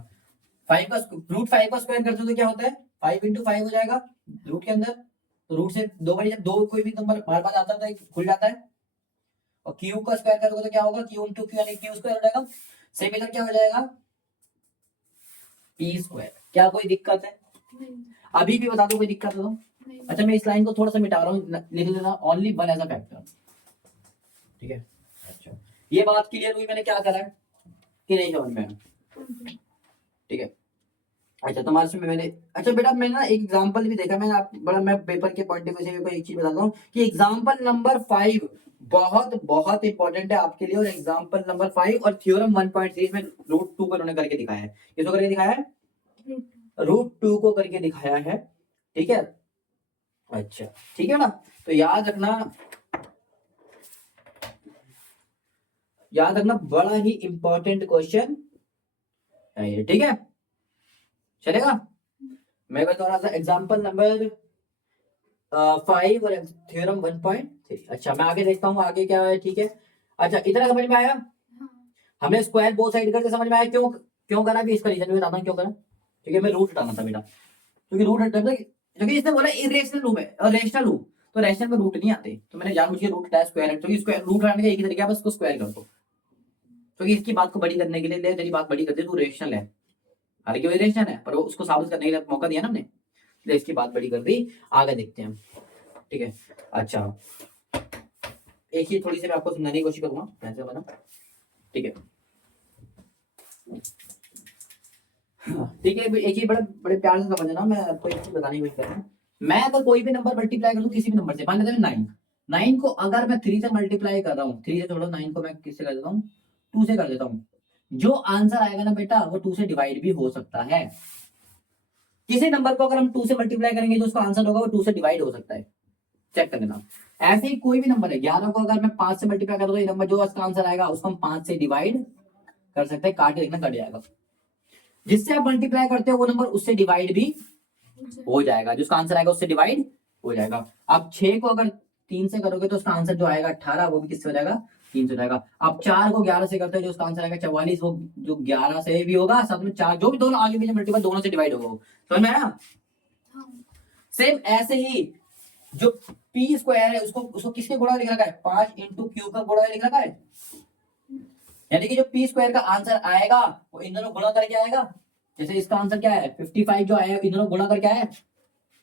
5 का √5 का स्क्वायर करते हो तो क्या होता है, 5 × 5 हो जाएगा रूट के अंदर, तो रूट से दो बार, जब दो कोई भी नंबर बार बार आता है तो खुल जाता है, और क्यू का स्क्वायर करोगे तो क्या होगा, क्यू × क्यू यानी क्यू स्क्वायर हो जाएगा, सेम इधर क्या हो जाएगा, पी स्क्वायर। क्या कोई दिक्कत है, अभी भी बता दो कोई दिक्कत है तो, अच्छा मैं इस लाइन को थोड़ा सा मिटा रहा हूँ, लिख देना only one as a factor, ठीक है। अच्छा ये बात क्लियर हुई, मैंने क्या करा है कि नहीं समझ में, ठीक है। अच्छा तुम्हारे से मैंने, अच्छा बेटा मैंने ना एक एग्जांपल भी देखा, मैंने आप बड़ा, मैं पेपर के पॉइंट ऑफ व्यू से कोई एक चीज बताता हूँ कि एग्जांपल नंबर 5 बहुत बहुत इंपॉर्टेंट है आपके लिए, और एग्जांपल नंबर 5 और थ्योरम 1.3 में √2 को उन्होंने करके दिखाया है, किसको करके दिखाया है, √2 को करके दिखाया है, ठीक है। अच्छा ठीक है ना, तो याद रखना बड़ा ही इंपॉर्टेंट क्वेश्चन है ये, ठीक है, चलेगा। मैं बता रहा था एग्जाम्पल नंबर 5 और थ्योरम 1.3। अच्छा मैं आगे देखता हूँ आगे क्या है, ठीक है। अच्छा इतना समझ में आया। हमने स्क्वायर बोथ साइड करके समझ में आया, क्यों क्यों करा भी, इसका रीजन भी बताना क्यों करा। ठीक है, मैं रूट हटाना था बेटा, क्योंकि रूट हटाना, क्योंकि इसने बोला इरेशनल रूम है और रेशनल हूँ, तो रेशनल में रूट नहीं आते, तो मैंने जानबूझ के रूट हटाया स्क्वायर, क्योंकि स्क्वायर रूट हटाने का एक ही तरीका है, बस उसको स्क्वायर कर दो। क्योंकि इसकी बात को बड़ी करने के लिए, ले तेरी बात बड़ी कर दे, तू रेशनल है, हालांकि वो इरेशनल है, पर वो उसको साबित करने के लिए मौका दिया ना हमने, इसलिए इसकी बात बड़ी कर दी। आगे देखते हैं, ठीक है। अच्छा एक ही थोड़ी सी मैं आपको समझाने की कोशिश करूंगा, कैसे बना, ठीक है। ठीक है, एक ही बड़े बड़े प्यार से समझना, मैं आपको एक चीज बताने की कोशिश कर रहा हूँ। मैं अगर कोई भी नंबर मल्टीप्लाई कर दूं किसी भी नंबर से, मान लेते हैं 9, 9 को अगर मैं 3 से मल्टीप्लाई कर रहा हूँ, 3 से छोड़ो, 9 को मैं किससे कर देता हूँ, 2 से कर देता हूँ, जो आंसर आएगा ना बेटा वो 2 से डिवाइड भी हो सकता है। किसी नंबर को अगर हम 2 से मल्टीप्लाई करेंगे जो उसका आंसर होगा वो 2 से डिवाइड हो सकता है, चेक कर लेना। ऐसे ही कोई भी नंबर है, 11 को अगर मैं 5 से मल्टीप्लाई कर दूं, ये नंबर जो उसका आंसर आएगा उसको हम 5 से डिवाइड कर सकते हैं, काट के देखना कट जाएगा। जिससे आप मल्टीप्लाई करते हो वो नंबर उससे डिवाइड भी हो जाएगा, जिसका आंसर आएगा उससे डिवाइड हो जाएगा। आप 6 को अगर 3 से करोगे तो उसका आंसर जो आएगा 18, वो भी किससे हो जाएगा, 3 से हो जाएगा। आप 4 को 11 से करते हो जो उसका आंसर आएगा 44, वो जो 11 से भी होगा, साथ में 4 जो भी दोनों आगे पीछे मल्टीपल दोनों से डिवाइड होगा, समझ में आया। सेम ऐसे ही जो पी स्क्वायर है उसको उसको किसके गुणा लिख रखा है, 5 इंटू क्यू का गुणा लिख रखा है, यानी कि जो पी स्क्वायर का आंसर आएगा वो इन दोनों गुणा करके आएगा। जैसे इसका आंसर क्या है 55, जो आया इन दोनों गुणा करके आया,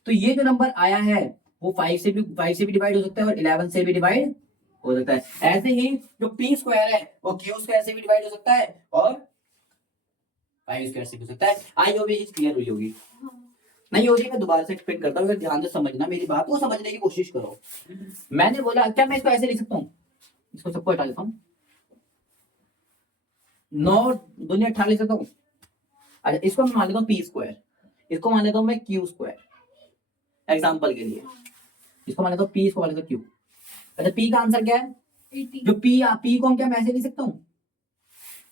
तो ये जो नंबर आया है वो 5 से भी डिवाइड हो सकता है और 11 से भी डिवाइड हो सकता है। ऐसे ही जो पी स्क्वायर है वो क्यू स्क्वायर से भी डिवाइड हो सकता है और 5 स्क्वायर से भी हो सकता है। आई होप ये चीज क्लियर हुई होगी। नहीं हो रही मैं दोबारा से एक्सप्लेन करता हूँ, अगर ध्यान से समझना, मेरी बात को समझने की कोशिश करो। मैंने बोला क्या मैं इसको ऐसे लिख सकता हूँ, इसको सबको हटा देता हूँ, 9 दूनी 18 लिख सकता हूँ। अच्छा इसको मैं मान लेता हूँ पी स्क्वायर, इसको मान लेता हूँ मैं क्यू स्क्वायर, एग्जाम्पल के लिए इसको मान लेता हूँ पी, इसको मान लेता हूँ क्यू। अच्छा पी का आंसर क्या है, 80। जो पी को हम क्या मैं ऐसे लिख सकता हूँ,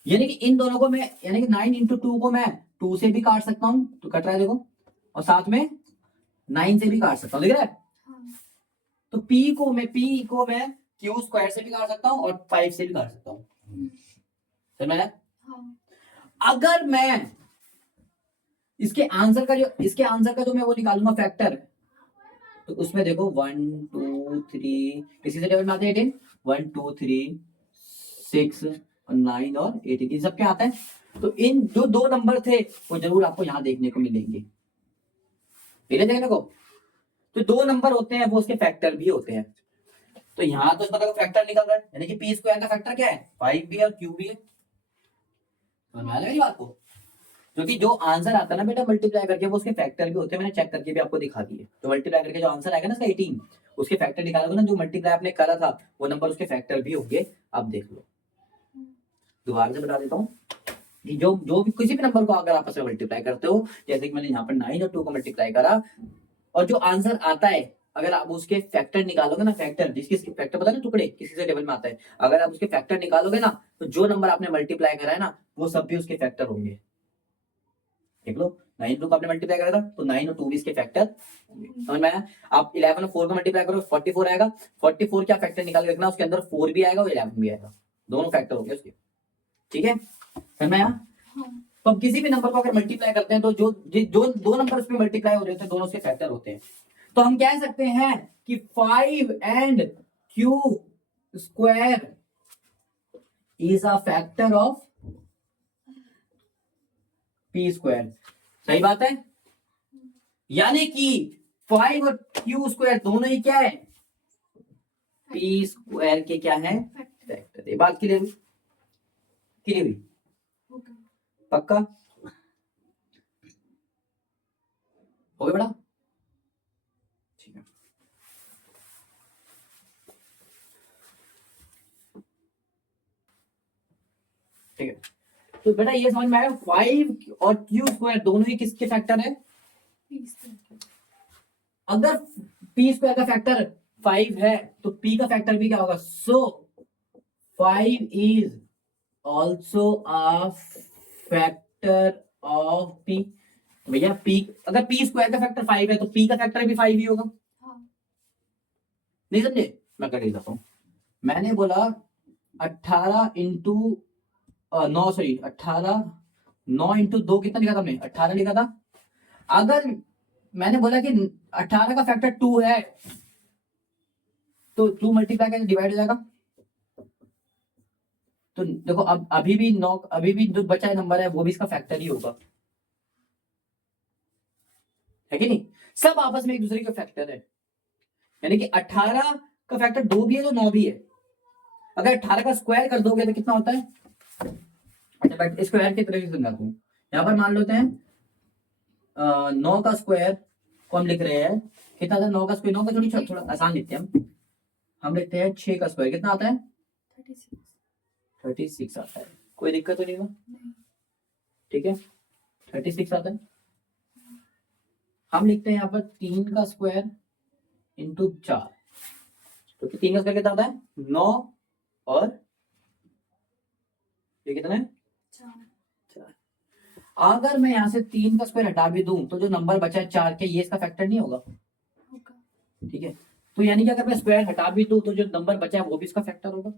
यानी कि इन दोनों को मैं, यानी कि 9 इंटू 2 को मैं 2 से भी काट सकता हूँ, तो कट रहा है देखो, और साथ में 9 से भी काट सकता हूँ, दिख रहा है। तो पी को मैं क्यू स्क्वायर से भी काट सकता हूँ और 5 से भी काट सकता हूँ, समझ में आया? अगर मैं इसके आंसर का जो मैं वो निकालूंगा फैक्टर, तो उसमें देखो 1 2 3 किसी से टेबल में आते हैं 18, 1 2 3 6 और 9 और 18, इन सब क्या आता है। तो इन जो दो नंबर थे वो जरूर आपको यहाँ देखने को मिलेंगे, देखने को। तो दो नंबर होते हैं वो उसके फैक्टर भी होते हैं, तो यहाँ तो इसका देखो फैक्टर निकल रहा है, यानी कि पी स्क्वायर का फैक्टर क्या है 5 भी है और क्यू भी है, समझ में आ रहा है मेरी बात को। क्योंकि जो आंसर आता है ना बेटा मल्टीप्लाई करके वो उसके फैक्टर भी होते हैं, मैंने चेक करके भी आपको दिखा दिए। तो मल्टीप्लाई करके जो आंसर आएगा ना इसका 18, उसके फैक्टर निकालोगे ना, जो मल्टीप्लाई आपने करा था वो नंबर उसके फैक्टर भी होंगे। अब देख लो, दोबारा से बता देता हूँ कि जो जो भी किसी भी नंबर को अगर आपस में मल्टीप्लाई करते हो, जैसे कि मैंने यहाँ पर 9 और 2 को मल्टीप्लाई करा, और जो आंसर आता है अगर आप उसके फैक्टर निकालोगे ना, फैक्टर जिसके फैक्टर पता है ना, टुकड़े किसी से टेबल में आता है, अगर आप उसके फैक्टर निकालोगे ना, तो जो नंबर आपने मल्टीप्लाई करा है ना वो सब भी उसके फैक्टर होंगे। देख लो 9 2 को आपने मल्टीप्लाई करा था तो 9 और 2 भी इसके फैक्टर, समझ में आया। आप 11 और 4 को मल्टीप्लाई करो 44 आएगा, 44 क्या फैक्टर निकाल के रखना, उसके अंदर 4 भी आएगा और 11 भी आएगा, दोनों फैक्टर होंगे उसके, ठीक है, समझ में आया। तो अब किसी भी नंबर को अगर मल्टीप्लाई करते हैं तो जो जो दो नंबर उसमें मल्टीप्लाई हो रहे थे दोनों उसके फैक्टर होते हैं। तो हम कह सकते हैं कि 5 and Q square is a factor of P square, सही बात है। यानी कि 5 और क्यू स्क्वायर दोनों ही क्या है, पी स्क्वायर के क्या है फैक्टर। ये बात क्लियर हुई, क्लियर हुई, पक्का हो गया बेटा, ठीक है। ठीक है, तो बेटा ये समझ में आया 5 और क्यू स्क्वायर दोनों ही किसके फैक्टर है, अगर पी स्क्वायर का फैक्टर 5 है तो पी का फैक्टर भी क्या होगा, सो 5 is also a factor of P. भैया पी, अगर पी स्क्वायर का फैक्टर 5 है तो पी का फैक्टर भी 5 ही होगा, नहीं समझे, मैं कर देता हूँ। मैंने बोला 18 इंटू 9, सॉरी 18, 9 इंटू 2 कितना लिखा था हमने, 18 लिखा था। अगर मैंने बोला कि 18 का फैक्टर 2 है तो 2 मल्टीप्लाई करके डिवाइड हो जाएगा। तो देखो अब अभी भी जो बचा है नंबर है वो भी इसका फैक्टर ही होगा, है कि नहीं? सब आपस में एक दूसरे के फैक्टर है, यानी कि 18 का फैक्टर 2 भी है तो 9 भी है। अगर 18 का स्क्वायर कर दोगे तो कितना होता है? अच्छा बट स्क्वायर की तरह से समझाता हूँ। यहाँ पर मान लेते हैं 9 का स्क्वायर को हम लिख रहे हैं, कितना था 9 का स्क्वायर? 9 का थोड़ा आसान लिखते हैं हम लिखते हैं 6 का स्क्वायर कितना आता है? 36 आता है। कोई दिक्कत तो नहीं होगा? ठीक है 36 आता है। हम लिखते हैं यहाँ पर 3 का स्क्वायर इंटू 4, तो 3 का स्क्वायर कितना आता है? 9 और ये कितना है? 4। अगर मैं यहाँ से 3 का स्क्वायर हटा भी दूं तो जो नंबर बचा है 4 के, ये इसका फैक्टर नहीं होगा? ठीक है, तो यानी कि अगर मैं स्क्वायर हटा भी दूं तो जो नंबर बचा है वो भी इसका फैक्टर होगा।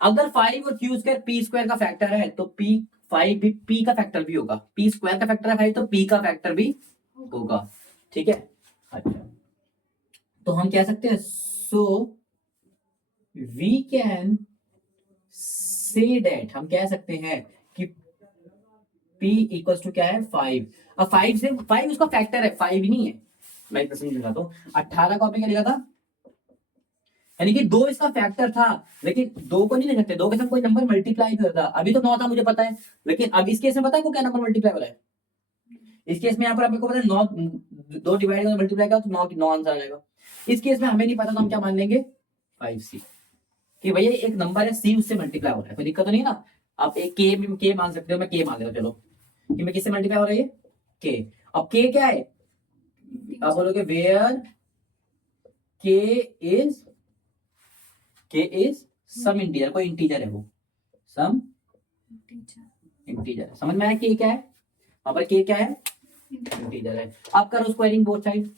अगर 5 और क्यू स्क्वायर पी स्क्वायर का फैक्टर है तो पी 5 भी पी का फैक्टर भी होगा। पी स्क्वायर का फैक्टर है 5 तो पी का फैक्टर भी होगा। ठीक है, अच्छा तो हम कह सकते हैं so we can say that, हम कह सकते हैं कि P इक्वल्स टू क्या है? 5। अब 5 से 5 उसका फैक्टर है, 5 नहीं है। मैं एक प्रश्न दिखाता हूँ, 18 को आपने क्या लिखा था? यानी कि 2 इसका फैक्टर था, लेकिन 2 को नहीं लिख सकते, 2 के साथ कोई नंबर मल्टीप्लाई करता। अभी तो 9 था मुझे पता है, लेकिन अब इस केस में पता है को क्या नंबर मल्टीप्लाई हो रहा है? इस केस में यहाँ पर आपको पता है 9, 2 डिवाइड कर मल्टीप्लाई का तो 9 आंसर आ जाएगा। इस केस में हमें नहीं पता तो हम क्या मान लेंगे? 5C, कि भैया एक नंबर है C उससे मल्टीप्लाई हो रहा है, कोई दिक्कत तो नहीं ना। आप एक के मान सकते हो, मैं के मान लेता हूँ, चलो कि मैं किससे मल्टीप्लाई हो रहा है ये? के। अब के क्या है? आप बोलोगे वेयर के इज सम इंटीजर, कोई इंटीजर है वो, सम इंटीजर। समझ में आया के क्या है? वहां पर के क्या है? इंटीजर है। अब करो स्क्वायरिंग बोथ साइड।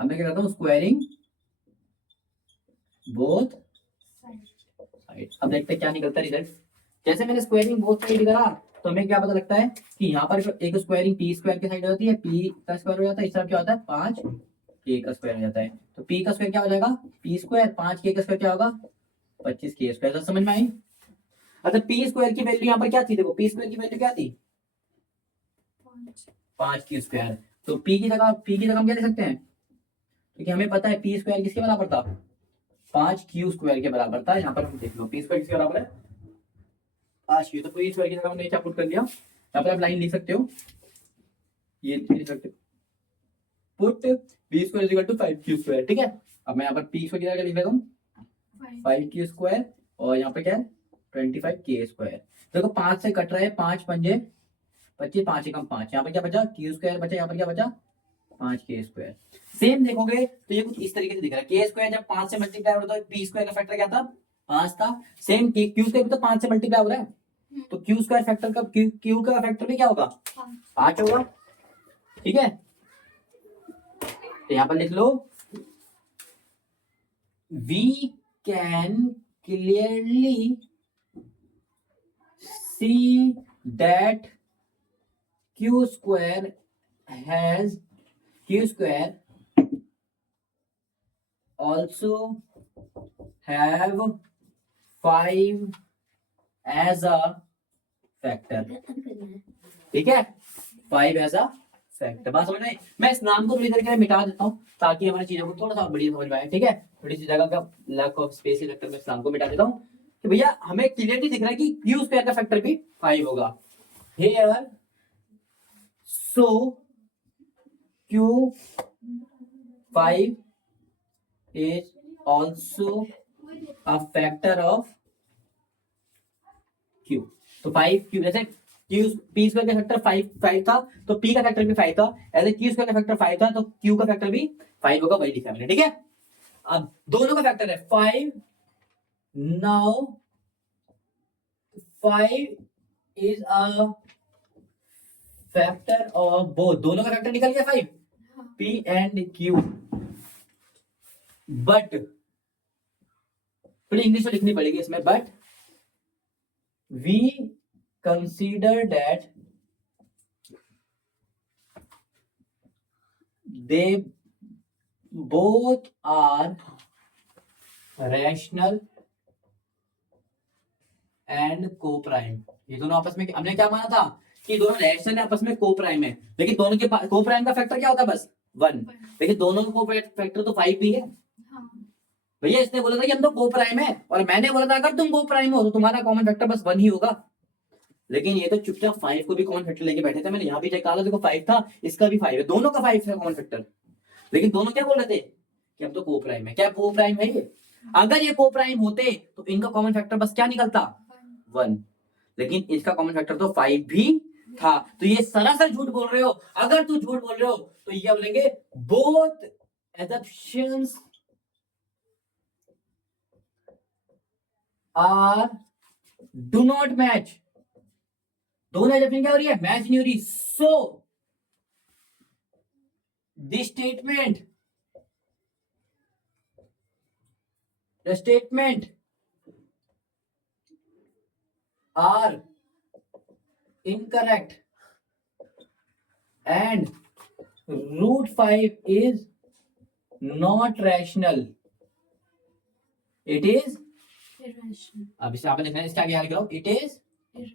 अब मैं क्या करता हूँ? Squaring both side. अब देखते हैं क्या निकलता है रिजल्ट। जैसे मैंने स्क्वायरिंग बोथ साइड करा तो हमें क्या पता लगता है कि यहाँ पर एक स्क्वायरिंग पी स्क्वायर की साइड हो जाती है, पी का स्क्वायर हो जाता है, इस तरफ क्या होता है? 5 के का स्क्वायर हो जाता है। तो पी का स्क्वायर क्या हो जाएगा? पी स्क्वायर, 5 के का स्क्वायर क्या होगा? 25 के स्क्वायर। तो समझ में आई? अच्छा पी स्क्वायर की वैल्यू यहाँ पर क्या थी? देखो पी स्क्वायर की वैल्यू क्या थी? 5 की स्क्वायर। तो पी की जगह हम क्या ले सकते हैं? क्योंकि हमें पता है पी स्क्वायर किसके बराबर था? 5 क्यू स्क्वायर के बराबर था। यहाँ पर हम देख लो पी स्क्वायर किसके बराबर है? 5 क्यू। तो पी स्क्वायर की जगह हमने क्या पुट कर दिया? यहाँ पर आप लाइन लिख सकते हो, ये लिख सकते हो, put P square is equal to 5 Q square. ठीक है, अब मैं यहाँ पर पी स्क्वायर की जगह लिख देता हूँ 5 क्यू स्क्वायर और यहाँ पे क्या है? 25 के स्क्वायर। देखो 5 से कट रहा है, 5 पंजे 25, 5 एकम 5, यहाँ पे क्या बचा? क्यू स्क्वायर बचा, यहाँ पर क्या बचा? 5 के स्क्वायर। सेम देखोगे तो ये कुछ इस तरीके से दिख रहा है। के स्क्वायर जब 5 से मल्टीप्लाई हो रहा है तो पी स्क्वायर का फैक्टर क्या था? 5 था। सेम क्यू स्क्वायर भी तो 5 से मल्टीप्लाई हो रहा है, तो क्यू स्क्वायर फैक्टर का क्यू का फैक्टर भी क्या होगा? 5 होगा। ठीक है, तो यहाँ पर लिख लो we can clearly see that Q square also have 5 as a factor। ठीक है, 5 as a factor। बात समझ में आई? मैं इस नाम को थोड़ी देर के लिए मिटा देता हूँ ताकि हमारी चीजों को थोड़ा सा बढ़िया समझ में आए। ठीक है, थोड़ी सी जगह का लैक ऑफ स्पेस के चक्कर में इस नाम को मिटा देता हूँ कि भैया हमें क्लियरली दिख रहा है कि क्यू स्क्वायर का फैक्टर भी 5 होगा। Here so Q5 is also a factor of Q। तो 5 Q जैसे Q P स्क्वायर का फैक्टर 5 था तो P का फैक्टर भी 5 था, ऐसे Q स्क्वायर का फैक्टर 5 था तो Q का फैक्टर भी 5 होगा, वही लिखा मैंने। ठीक है, अब दोनों का फैक्टर है 5। Now 5 is a factor of both, दोनों का फैक्टर निकल गया 5, P एंड Q। बट थोड़ी इंग्लिश में लिखनी पड़ेगी इसमें, but we consider that they both are rational and coprime. ये दोनों आपस में, हमने क्या माना था कि दोनों रैशनल है, आपस में को प्राइम है, लेकिन दोनों के पास को प्राइम का फैक्टर क्या होता है, बस 1, लेकिन दोनों का को फैक्टर तो 5 भी है। भैया इसने बोला था कि हम तो को प्राइम है, और मैंने बोला था अगर तुम को प्राइम हो तो तुम्हारा कॉमन फैक्टर बस 1 ही होगा। लेकिन ये तो चुपचाप 5 को भी कॉमन फैक्टर लेके बैठे थे। मैंने यहाँ भी चेक करा, देखो 5 था, इसका भी 5 है, दोनों का 5 है कॉमन फैक्टर। लेकिन दोनों क्या बोल रहे थे कि हम तो को प्राइम है। क्या को प्राइम है ये? अगर ये को प्राइम होते तो इनका कॉमन फैक्टर बस क्या निकलता, 1, लेकिन इसका कॉमन फैक्टर तो 5 भी था। तो ये सरासर झूठ बोल रहे हो। अगर तू झूठ बोल रहे हो तो ये बोलेंगे both assumptions are do not match. दोनों assumption क्या हो रही है, मैच नहीं हो रही। सो the statement are incorrect and root 5 is not rational, it is irrational, अब इसे आपने लिखना है, इसका क्या लिख रहा हूं, it is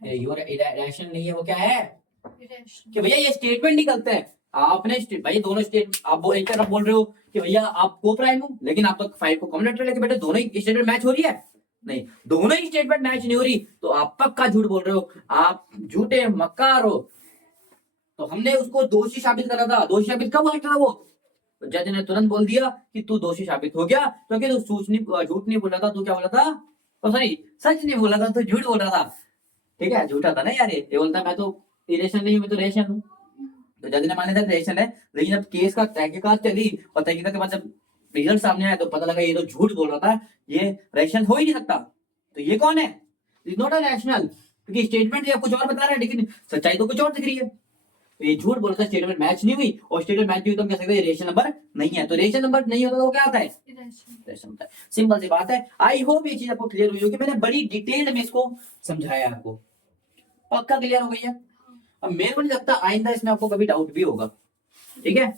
योर irrational नहीं है, वो क्या है irrational, कि भैया ये स्टेटमेंट निकलते हैं। आपने भाई दोनों स्टेट आप एक तरफ बोल रहे हो कि भैया आप को प्राइम हो, लेकिन आप तो 5 को कॉमन फैक्टर लेके बैठे, दोनों ही स्टेटमेंट मैच हो रही है, नहीं दोनों ही स्टेटमेंट मैच नहीं हो रही, तो आप पक्का झूठ बोल रहे हो, आप झूठे मक्कार हो। तो हमने उसको दोषी साबित करा था। दोषी साबित कब हुआ था वो, तो जज ने तुरंत बोल दिया कि तू दोषी साबित हो गया, क्योंकि तू झूठ नहीं बोला था, तू क्या बोला था, सॉरी सच नहीं बोला था, तू झूठ बोल रहा था। ठीक है, झूठा था ना यार, ये बोलता मैं तो इरेशन नहीं हूं, मैं तो रेशन हूं। तो जज ने माना था रेशन है, लेकिन जब केस का तहकीकात चली और तहकीकात के बाद जब रिजल्ट सामने आया तो पता लगा ये तो झूठ बोल रहा था, ये रेशन हो ही नहीं सकता। तो ये कौन है, इज नॉट अ रैशनल, क्योंकि स्टेटमेंट ये कुछ और बता रहा है लेकिन सच्चाई तो कुछ और दिख रही है। तो ये झूठ बोल रहा था, स्टेटमेंट मैच नहीं हुई, और स्टेटमेंट मैच नहीं हुई तो हम कह सकते हैं रेशन नंबर नहीं है। तो रेशन नंबर नहीं होता तो वो क्या आता है, रेशन होता है। सिंपल सी बात है। आई होप ये चीज आपको क्लियर हुई होगी, मैंने बड़ी डिटेल्ड में इसको समझाया आपको, पक्का क्लियर हो गई है। अब मेरे को नहीं लगता आइंदा इसमें आपको कभी डाउट भी होगा। ठीक है,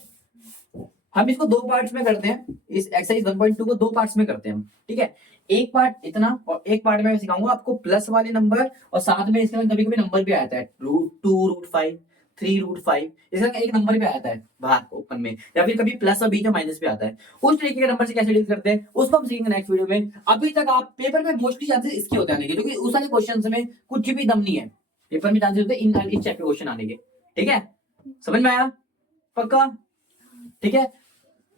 हम इसको 2 पार्ट्स में करते हैं, इस एक्सरसाइज 1.2 को 2 पार्ट्स में करते हैं हम। ठीक है, एक पार्ट इतना और एक पार्ट में सिखाऊंगा आपको प्लस वाले नंबर, और साथ में इसके कभी कभी नंबर भी आता है, √2 √5 3 √5, इसका एक नंबर भी आता है बाहर ओपन में, या फिर कभी प्लस और बीच में माइनस भी आता है। उस तरीके के नंबर से कैसे डील करते हैं उसको हम सीखेंगे नेक्स्ट वीडियो में। अभी तक आप पेपर में मोस्टली चांसेस इसके होते आने के, क्योंकि उस वाले क्वेश्चन में कुछ भी दम नहीं है, पेपर में चांसेस होते हैं इन चैप्टर क्वेश्चन आने के। ठीक है, समझ में आया पक्का। ठीक है,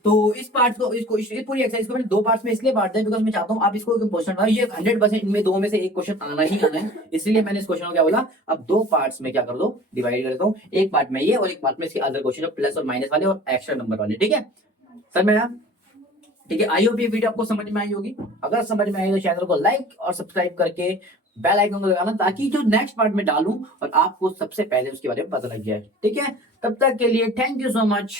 तो इस पार्ट को इसको इस पूरी एक्सरसाइज को मैंने 2 पार्ट्स में इसलिए बांट दिया बिकॉज़ मैं चाहता हूं आप इसको क्वेश्चन, ये 100% इनमें 2 में से एक क्वेश्चन आना ही आना है, इसलिए मैंने इस क्वेश्चन को क्या बोला, अब 2 पार्ट्स में क्या कर दो, डिवाइड कर दो, एक पार्ट में ये और एक पार्ट में इसके अदर क्वेश्चन प्लस और माइनस वाले और एक्स्ट्रा नंबर वाले। ठीक है, समझ में आया। ठीक है, आई होप ये वीडियो आपको समझ में आई होगी। अगर समझ में आई तो चैनल को लाइक और सब्सक्राइब करके बेल आइकन को दबाना, ताकि जो नेक्स्ट पार्ट में डालूं और आपको सबसे पहले उसके बारे में पता लग जाए। ठीक है, तब तक के लिए थैंक यू सो मच।